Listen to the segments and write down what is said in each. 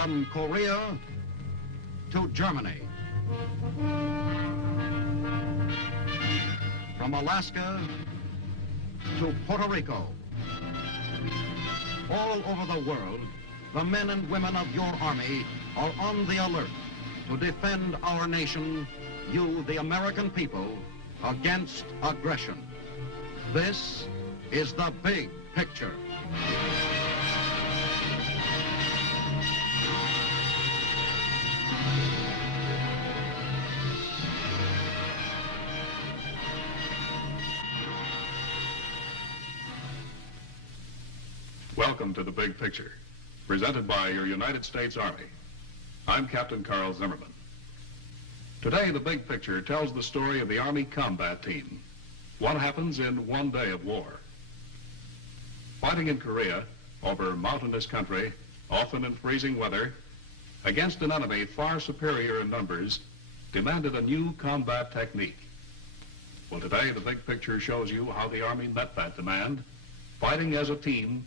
From Korea to Germany. From Alaska to Puerto Rico. All over the world, the men and women of your army are on the alert to defend our nation, you, the American people, against aggression. This is the big picture. Welcome to The Big Picture, presented by your United States Army. I'm Captain Carl Zimmerman. Today, The Big Picture tells the story of the Army combat team. What happens in one day of war? Fighting in Korea, over mountainous country, often in freezing weather, against an enemy far superior in numbers, demanded a new combat technique. Well, today, The Big Picture shows you how the Army met that demand, fighting as a team,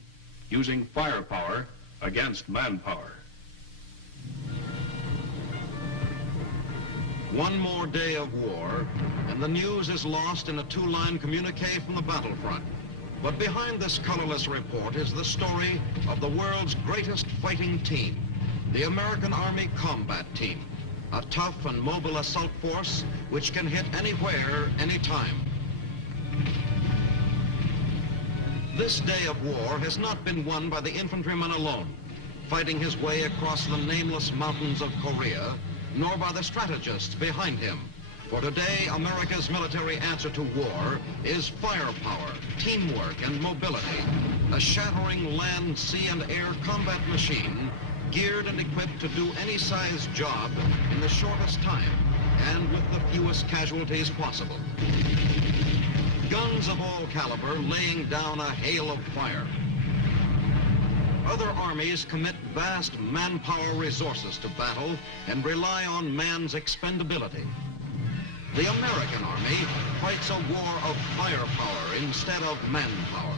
using firepower against manpower. One more day of war, and the news is lost in a two-line communique from the battlefront. But behind this colorless report is the story of the world's greatest fighting team, the American Army Combat Team, a tough and mobile assault force which can hit anywhere, anytime. This day of war has not been won by the infantryman alone, fighting his way across the nameless mountains of Korea, nor by the strategists behind him. For today, America's military answer to war is firepower, teamwork, and mobility. A shattering land, sea, and air combat machine geared and equipped to do any size job in the shortest time and with the fewest casualties possible. Guns of all caliber laying down a hail of fire. Other armies commit vast manpower resources to battle and rely on man's expendability. The American Army fights a war of firepower instead of manpower.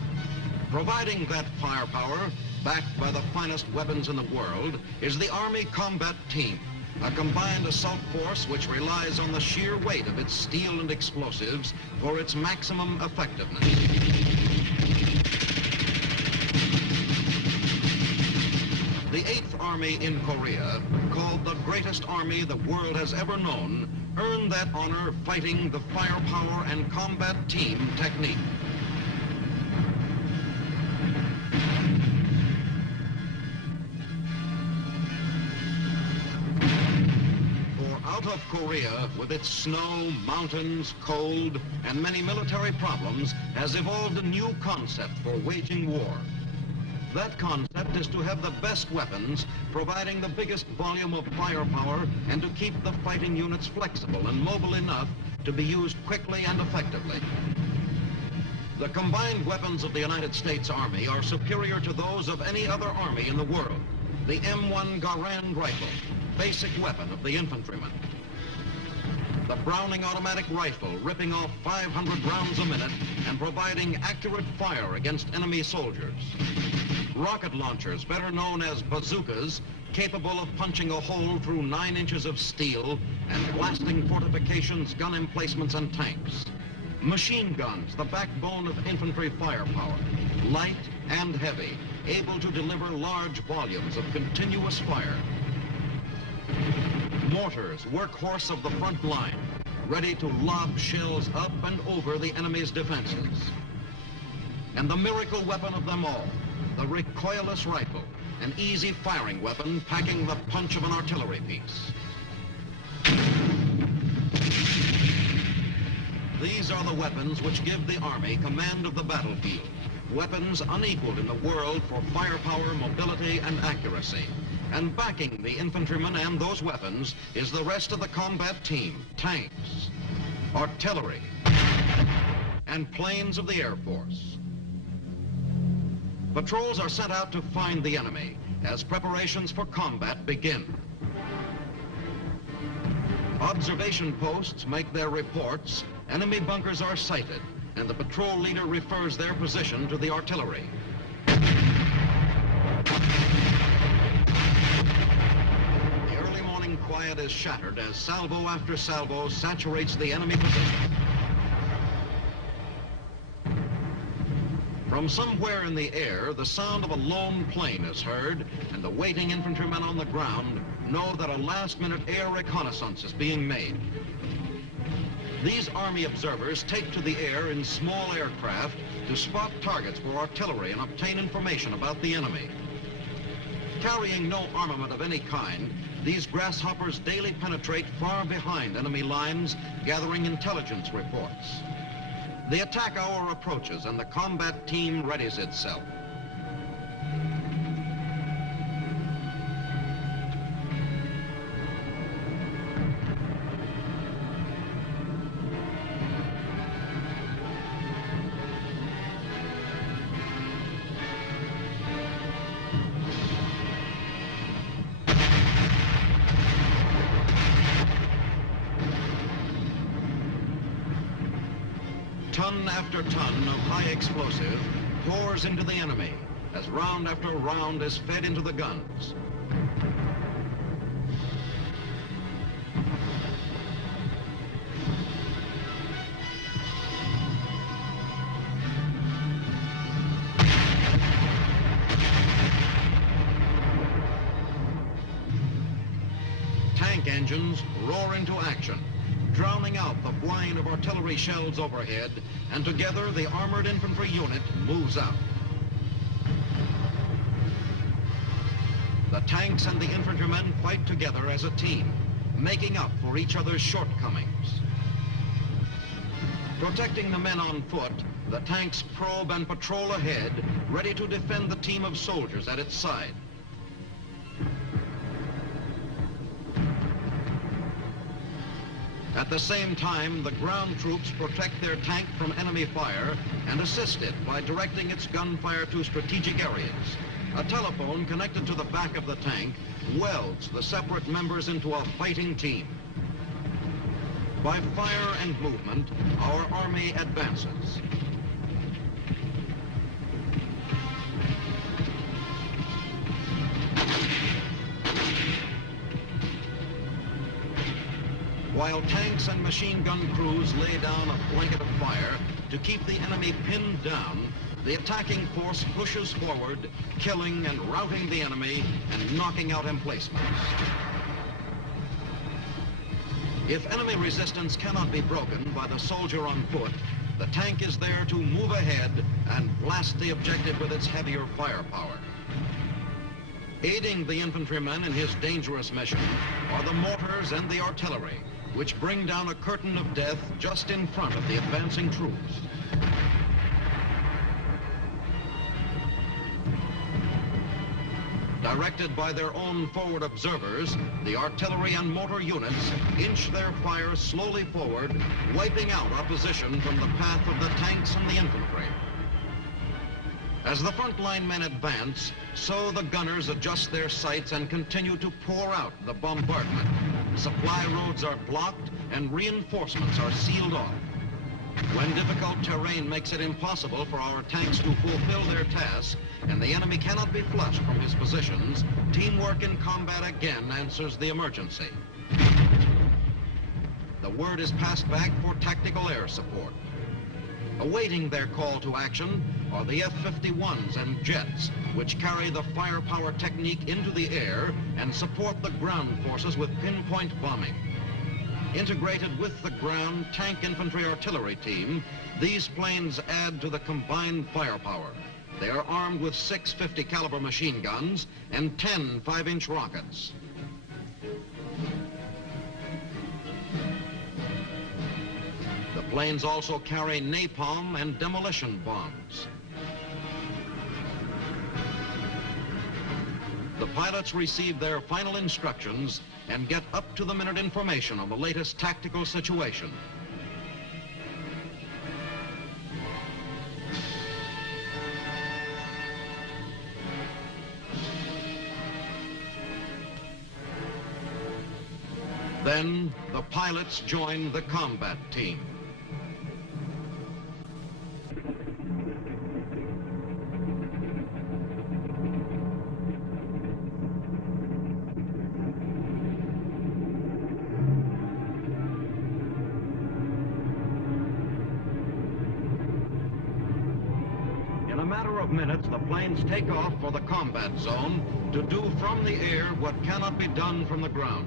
Providing that firepower, backed by the finest weapons in the world, is the Army Combat Team, a combined assault force which relies on the sheer weight of its steel and explosives for its maximum effectiveness. The 8th Army in Korea, called the greatest army the world has ever known, earned that honor fighting the firepower and combat team technique. Out of Korea, with its snow, mountains, cold, and many military problems, has evolved a new concept for waging war. That concept is to have the best weapons, providing the biggest volume of firepower, and to keep the fighting units flexible and mobile enough to be used quickly and effectively. The combined weapons of the United States Army are superior to those of any other army in the world. The M1 Garand rifle, basic weapon of the infantryman. The Browning automatic rifle, ripping off 500 rounds a minute and providing accurate fire against enemy soldiers. Rocket launchers, better known as bazookas, capable of punching a hole through 9 inches of steel and blasting fortifications, gun emplacements, and tanks. Machine guns, the backbone of infantry firepower, light and heavy, able to deliver large volumes of continuous fire. Mortars, workhorse of the front line, ready to lob shells up and over the enemy's defenses. And the miracle weapon of them all, the recoilless rifle, an easy firing weapon packing the punch of an artillery piece. These are the weapons which give the Army command of the battlefield, weapons unequaled in the world for firepower, mobility, and accuracy. And backing the infantrymen and those weapons is the rest of the combat team, tanks, artillery, and planes of the Air Force. Patrols are sent out to find the enemy as preparations for combat begin. Observation posts make their reports, enemy bunkers are sighted, and the patrol leader refers their position to the artillery. combat is shattered as salvo after salvo saturates the enemy position. From somewhere in the air, the sound of a lone plane is heard, and the waiting infantrymen on the ground know that a last-minute air reconnaissance is being made. These Army observers take to the air in small aircraft to spot targets for artillery and obtain information about the enemy. Carrying no armament of any kind, these grasshoppers daily penetrate far behind enemy lines, gathering intelligence reports. The attack hour approaches and the combat team readies itself. Ton after ton of high explosive pours into the enemy as round after round is fed into the guns. Tank engines roar into action, drowning out the whine of artillery shells overhead, and together the armored infantry unit moves out. The tanks and the infantrymen fight together as a team, making up for each other's shortcomings. Protecting the men on foot, the tanks probe and patrol ahead, ready to defend the team of soldiers at its side. At the same time, the ground troops protect their tank from enemy fire and assist it by directing its gunfire to strategic areas. A telephone connected to the back of the tank welds the separate members into a fighting team. By fire and movement, our army advances. While tanks and machine gun crews lay down a blanket of fire to keep the enemy pinned down, the attacking force pushes forward, killing and routing the enemy and knocking out emplacements. If enemy resistance cannot be broken by the soldier on foot, the tank is there to move ahead and blast the objective with its heavier firepower. Aiding the infantryman in his dangerous mission are the mortars and the artillery, which bring down a curtain of death just in front of the advancing troops. Directed by their own forward observers, the artillery and mortar units inch their fire slowly forward, wiping out opposition from the path of the tanks and the infantry. As the frontline men advance, so the gunners adjust their sights and continue to pour out the bombardment. Supply roads are blocked and reinforcements are sealed off. When difficult terrain makes it impossible for our tanks to fulfill their task and the enemy cannot be flushed from his positions, teamwork in combat again answers the emergency. The word is passed back for tactical air support. Awaiting their call to action are the F-51s and jets, which carry the firepower technique into the air and support the ground forces with pinpoint bombing. Integrated with the ground tank infantry artillery team, these planes add to the combined firepower. They are armed with 6 50 caliber machine guns and 10 5-inch rockets. The planes also carry napalm and demolition bombs. The pilots receive their final instructions and get up-to-the-minute information on the latest tactical situation. Then the pilots join the combat team. matter of minutes, the planes take off for the combat zone to do from the air what cannot be done from the ground.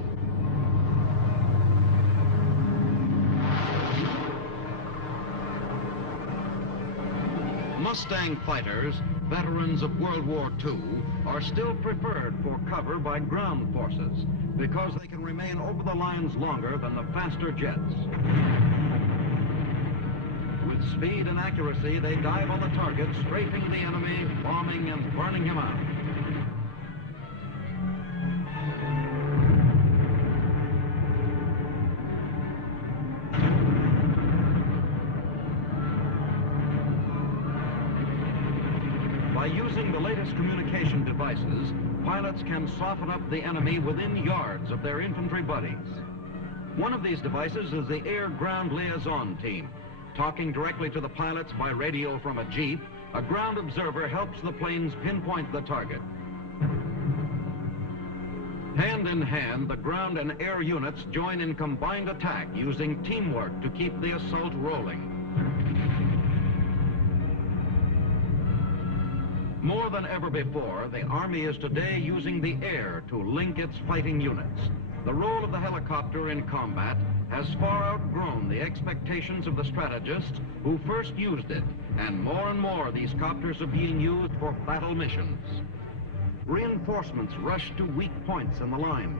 Mustang fighters, veterans of World War II, are still preferred for cover by ground forces because they can remain over the lines longer than the faster jets. With speed and accuracy, they dive on the target, strafing the enemy, bombing and burning him out. By using the latest communication devices, pilots can soften up the enemy within yards of their infantry buddies. One of these devices is the air-ground liaison team. Talking directly to the pilots by radio from a jeep, a ground observer helps the planes pinpoint the target. Hand in hand, the ground and air units join in combined attack using teamwork to keep the assault rolling. More than ever before, the Army is today using the air to link its fighting units. The role of the helicopter in combat has far outgrown the expectations of the strategists who first used it, and more these copters are being used for battle missions. Reinforcements rush to weak points in the line.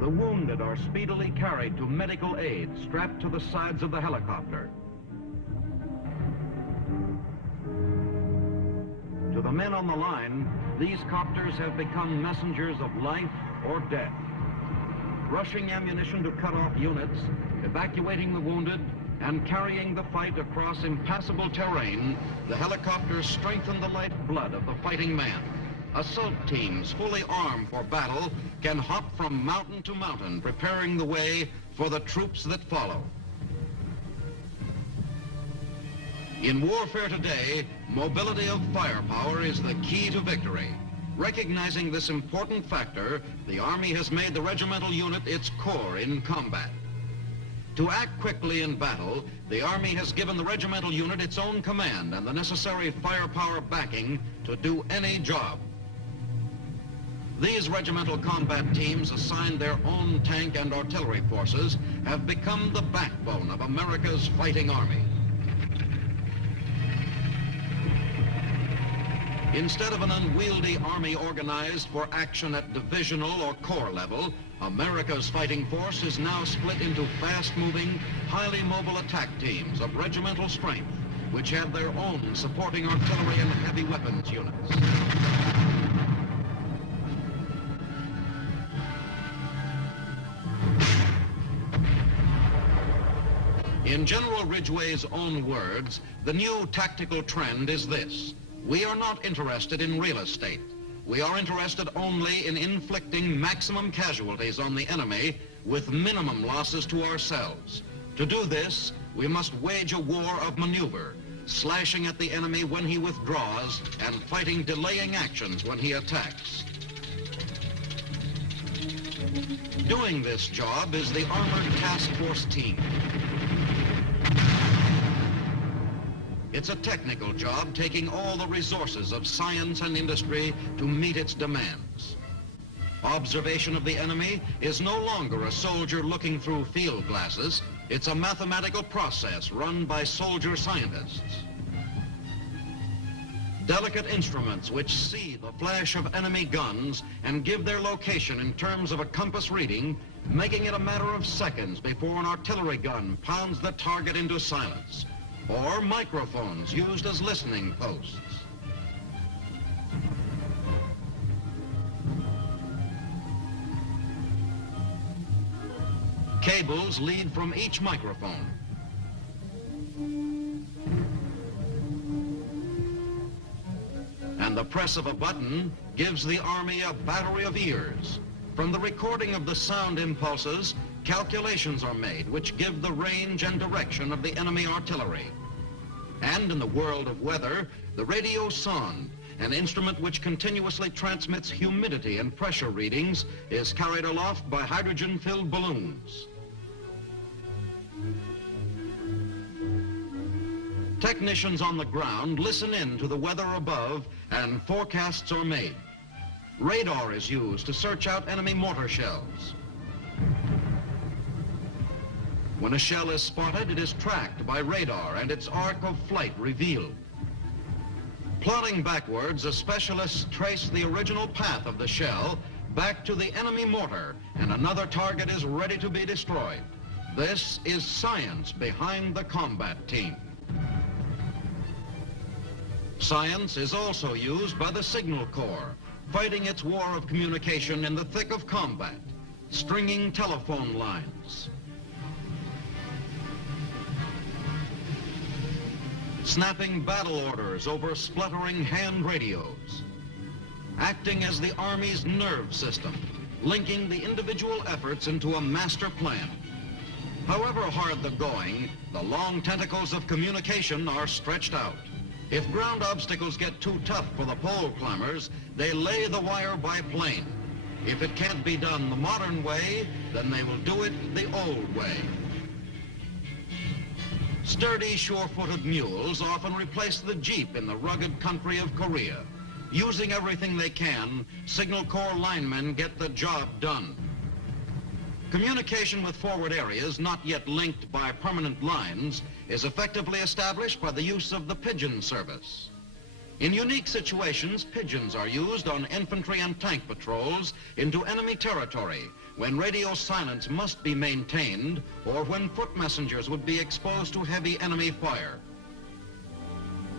The wounded are speedily carried to medical aid strapped to the sides of the helicopter. To the men on the line, these copters have become messengers of life or death. Rushing ammunition to cut off units, evacuating the wounded, and carrying the fight across impassable terrain, the helicopters strengthen the lifeblood of the fighting man. Assault teams, fully armed for battle, can hop from mountain to mountain, preparing the way for the troops that follow. In warfare today, mobility of firepower is the key to victory. Recognizing this important factor, the Army has made the regimental unit its core in combat. To act quickly in battle, the Army has given the regimental unit its own command and the necessary firepower backing to do any job. These regimental combat teams, assigned their own tank and artillery forces, have become the backbone of America's fighting army. Instead of an unwieldy army organized for action at divisional or corps level, America's fighting force is now split into fast-moving, highly mobile attack teams of regimental strength, which have their own supporting artillery and heavy weapons units. In General Ridgway's own words, the new tactical trend is this: we are not interested in real estate. We are interested only in inflicting maximum casualties on the enemy with minimum losses to ourselves. To do this, we must wage a war of maneuver, slashing at the enemy when he withdraws and fighting delaying actions when he attacks. Doing this job is the Armored Task Force team. It's a technical job taking all the resources of science and industry to meet its demands. Observation of the enemy is no longer a soldier looking through field glasses. It's a mathematical process run by soldier scientists. Delicate instruments which see the flash of enemy guns and give their location in terms of a compass reading, making it a matter of seconds before an artillery gun pounds the target into silence. Or microphones used as listening posts. Cables lead from each microphone. And the press of a button gives the Army a battery of ears. From the recording of the sound impulses, calculations are made which give the range and direction of the enemy artillery. And in the world of weather, the radio sonde, an instrument which continuously transmits humidity and pressure readings, is carried aloft by hydrogen-filled balloons. Technicians on the ground listen in to the weather above and forecasts are made. Radar is used to search out enemy mortar shells. When a shell is spotted, it is tracked by radar and its arc of flight revealed. Plotting backwards, the specialists trace the original path of the shell back to the enemy mortar, and another target is ready to be destroyed. This is science behind the combat team. Science is also used by the Signal Corps, fighting its war of communication in the thick of combat, stringing telephone lines, snapping battle orders over spluttering hand radios, acting as the Army's nerve system, linking the individual efforts into a master plan. However hard the going, the long tentacles of communication are stretched out. If ground obstacles get too tough for the pole climbers, they lay the wire by plane. If it can't be done the modern way, then they will do it the old way. Sturdy, sure-footed mules often replace the jeep in the rugged country of Korea. Using everything they can, Signal Corps linemen get the job done. Communication with forward areas not yet linked by permanent lines is effectively established by the use of the pigeon service. In unique situations, pigeons are used on infantry and tank patrols into enemy territory when radio silence must be maintained or when foot messengers would be exposed to heavy enemy fire.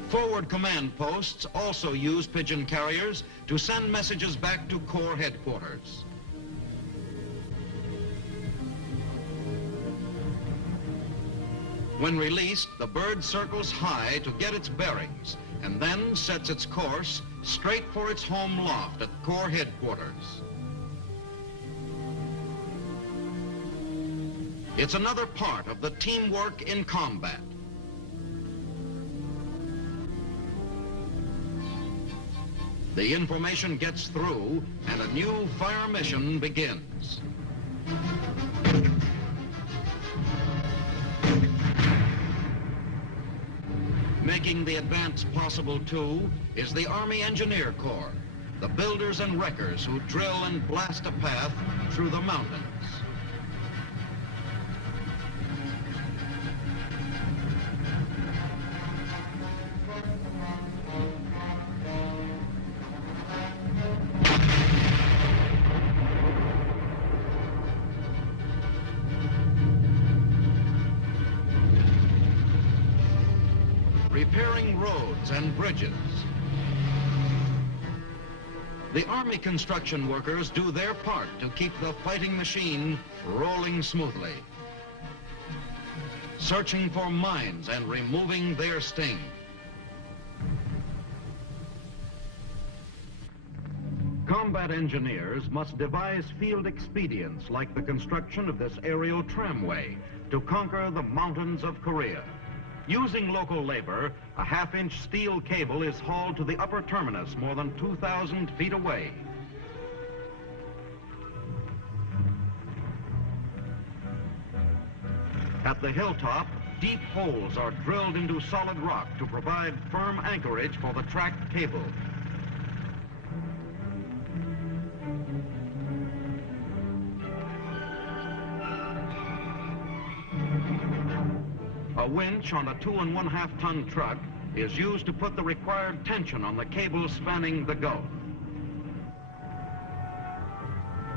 Forward command posts also use pigeon carriers to send messages back to Corps headquarters. When released, the bird circles high to get its bearings and then sets its course straight for its home loft at Corps headquarters. It's another part of the teamwork in combat. The information gets through and a new fire mission begins. Making the advance possible, too, is the Army Engineer Corps, the builders and wreckers who drill and blast a path through the mountains. Repairing roads and bridges. The Army construction workers do their part to keep the fighting machine rolling smoothly, searching for mines and removing their sting. Combat engineers must devise field expedients like the construction of this aerial tramway to conquer the mountains of Korea. Using local labor, a half-inch steel cable is hauled to the upper terminus more than 2,000 feet away. At the hilltop, deep holes are drilled into solid rock to provide firm anchorage for the tracked cable. A winch on a 2½ ton truck is used to put the required tension on the cable spanning the gulf.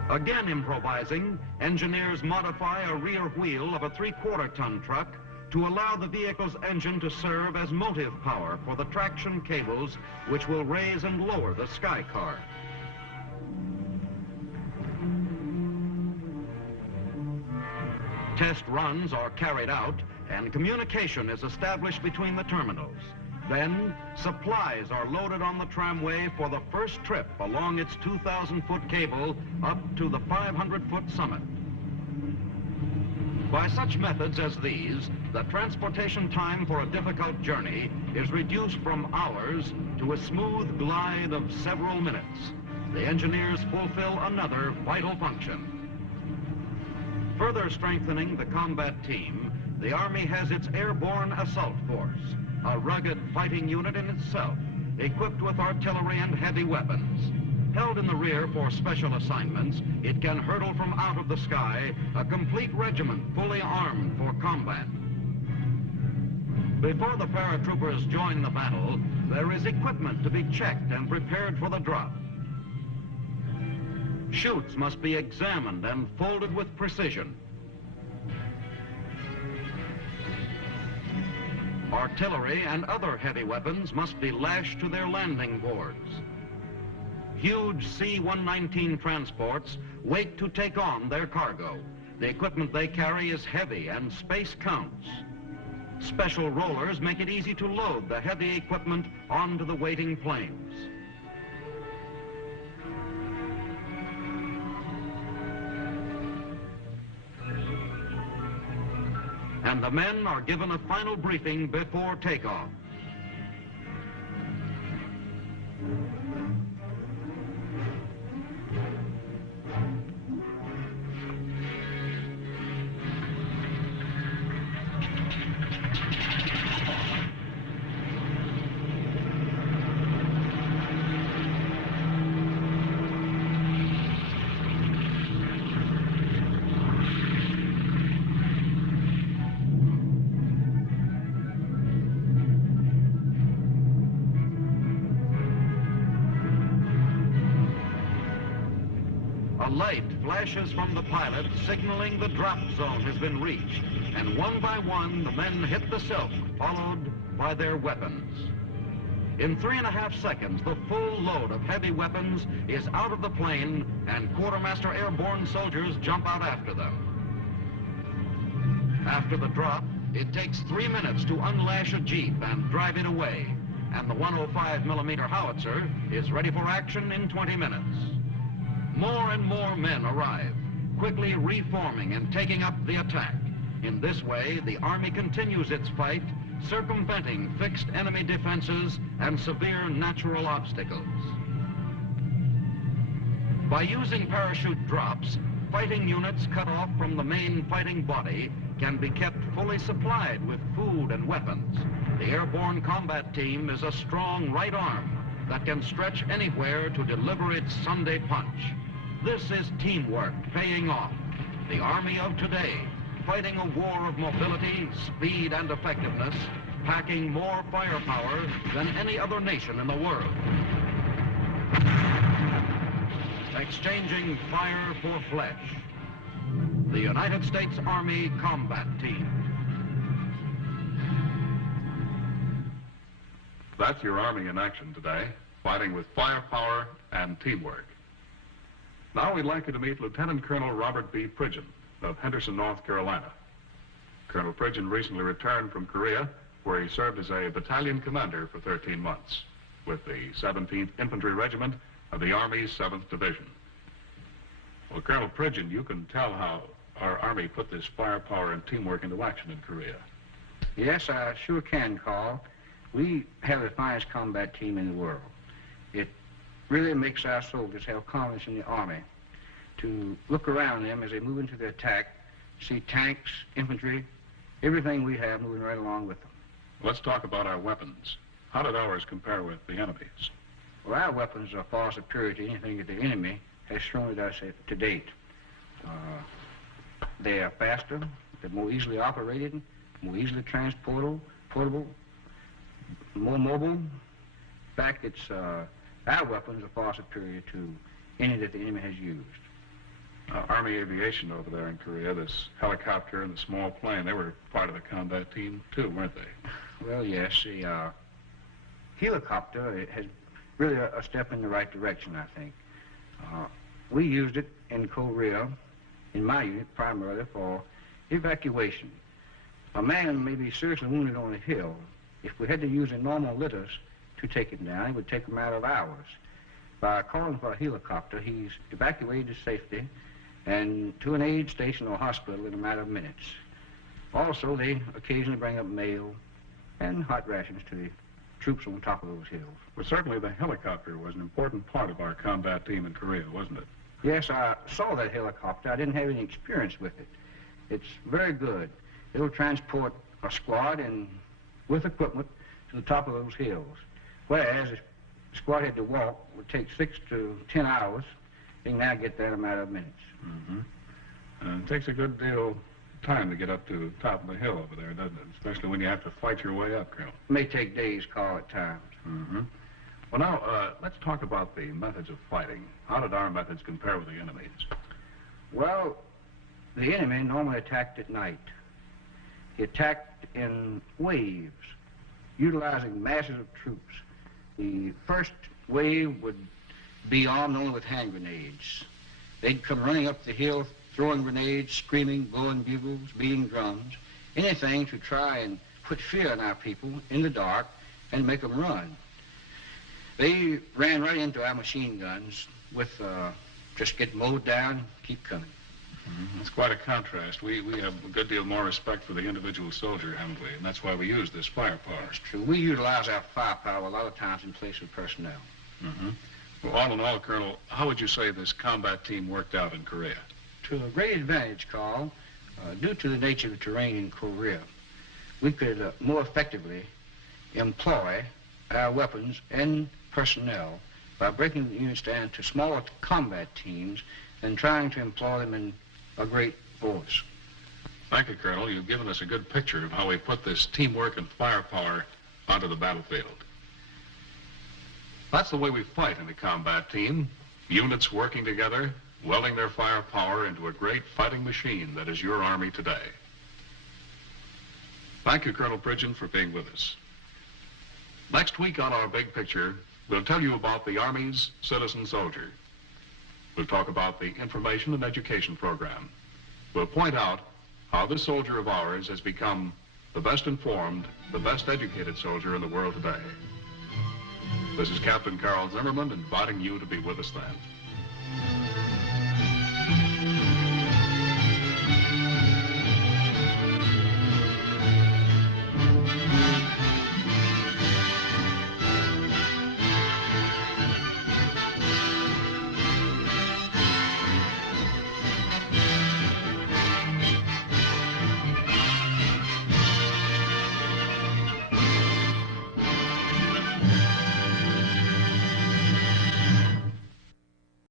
Again improvising, engineers modify a rear wheel of a 3/4 ton truck to allow the vehicle's engine to serve as motive power for the traction cables which will raise and lower the sky car. Test runs are carried out and communication is established between the terminals. Then, supplies are loaded on the tramway for the first trip along its 2,000-foot cable up to the 500-foot summit. By such methods as these, the transportation time for a difficult journey is reduced from hours to a smooth glide of several minutes. The engineers fulfill another vital function. Further strengthening the combat team, the Army has its airborne assault force. a rugged fighting unit in itself, equipped with artillery and heavy weapons. Held in the rear for special assignments, it can hurtle from out of the sky a complete regiment fully armed for combat. Before the paratroopers join the battle, there is equipment to be checked and prepared for the drop. Chutes must be examined and folded with precision. Artillery and other heavy weapons must be lashed to their landing boards. Huge C-119 transports wait to take on their cargo. The equipment they carry is heavy and space counts. Special rollers make it easy to load the heavy equipment onto the waiting planes. And the men are given a final briefing before takeoff. A light flashes from the pilot signaling the drop zone has been reached, and one by one the men hit the silk, followed by their weapons. In 3.5 seconds, the full load of heavy weapons is out of the plane, and quartermaster airborne soldiers jump out after them. After the drop, it takes 3 minutes to unlash a jeep and drive it away, and the 105mm howitzer is ready for action in 20 minutes. More and more men arrive, quickly reforming and taking up the attack. In this way, the Army continues its fight, circumventing fixed enemy defenses and severe natural obstacles. By using parachute drops, fighting units cut off from the main fighting body can be kept fully supplied with food and weapons. The airborne combat team is a strong right arm that can stretch anywhere to deliver its Sunday punch. This is teamwork paying off. The Army of today, fighting a war of mobility, speed, and effectiveness, packing more firepower than any other nation in the world. Exchanging fire for flesh. The United States Army Combat Team. That's your Army in action today, fighting with firepower and teamwork. Now we'd like you to meet Lieutenant Colonel Robert B. Pridgeon of Henderson, North Carolina. Colonel Pridgeon recently returned from Korea, where he served as a battalion commander for 13 months with the 17th Infantry Regiment of the Army's 7th Division. Well, Colonel Pridgeon, you can tell how our Army put this firepower and teamwork into action in Korea. Yes, I sure can, Carl. We have the finest combat team in the world. It really makes our soldiers have confidence in the Army to look around them as they move into the attack, see tanks, infantry, everything we have moving right along with them. Let's talk about our weapons. How did ours compare with the enemy's? Well, our weapons are far superior to anything that the enemy has thrown at us to date. They are faster, they're more easily operated, more easily transportable, portable, more mobile. In fact, our weapons are far superior to any that the enemy has used. Army aviation over there in Korea, this helicopter and the small plane, they were part of the combat team too, weren't they? Well, yes, the helicopter has really a step in the right direction, I think. We used it in Korea, in my unit, primarily for evacuation. A man may be seriously wounded on a hill. If we had to use the normal litters to take him down, it would take a matter of hours. By calling for a helicopter, he's evacuated to safety and to an aid station or hospital in a matter of minutes. Also, they occasionally bring up mail and hot rations to the troops on top of those hills. Well, certainly the helicopter was an important part of our combat team in Korea, wasn't it? Yes, I saw that helicopter. I didn't have any experience with it. It's very good. It'll transport a squad and with equipment to the top of those hills. Whereas a squad had to walk would take 6 to 10 hours. They can now get there in a matter of minutes. It takes a good deal of time to get up to the top of the hill over there, doesn't it? Especially when you have to fight your way up, Colonel. It may take days, Carl, at times. Well, now, let's talk about the methods of fighting. How did our methods compare with the enemy's? Well, the enemy normally attacked at night. He attacked in waves, utilizing masses of troops. The first wave would be armed only with hand grenades. They'd come running up the hill, throwing grenades, screaming, blowing bugles, beating drums, anything to try and put fear in our people in the dark and make them run. They ran right into our machine guns with just get mowed down, keep coming. It's quite a contrast. We have a good deal more respect for the individual soldier, haven't we? And that's why we use this firepower. That's true. We utilize our firepower a lot of times in place of personnel. Well, all in all, Colonel, how would you say this combat team worked out in Korea? To a great advantage, Carl, due to the nature of the terrain in Korea, we could more effectively employ our weapons and personnel by breaking the units down into smaller combat teams than trying to employ them in a great force. Thank you, Colonel. You've given us a good picture of how we put this teamwork and firepower onto the battlefield. That's the way we fight in a combat team. Units working together, welding their firepower into a great fighting machine that is your Army today. Thank you, Colonel Pridgeon, for being with us. Next week on our Big Picture, we'll tell you about the Army's citizen soldier. We'll talk about the information and education program. We'll point out how this soldier of ours has become the best informed, the best educated soldier in the world today. This is Captain Carl Zimmerman inviting you to be with us then.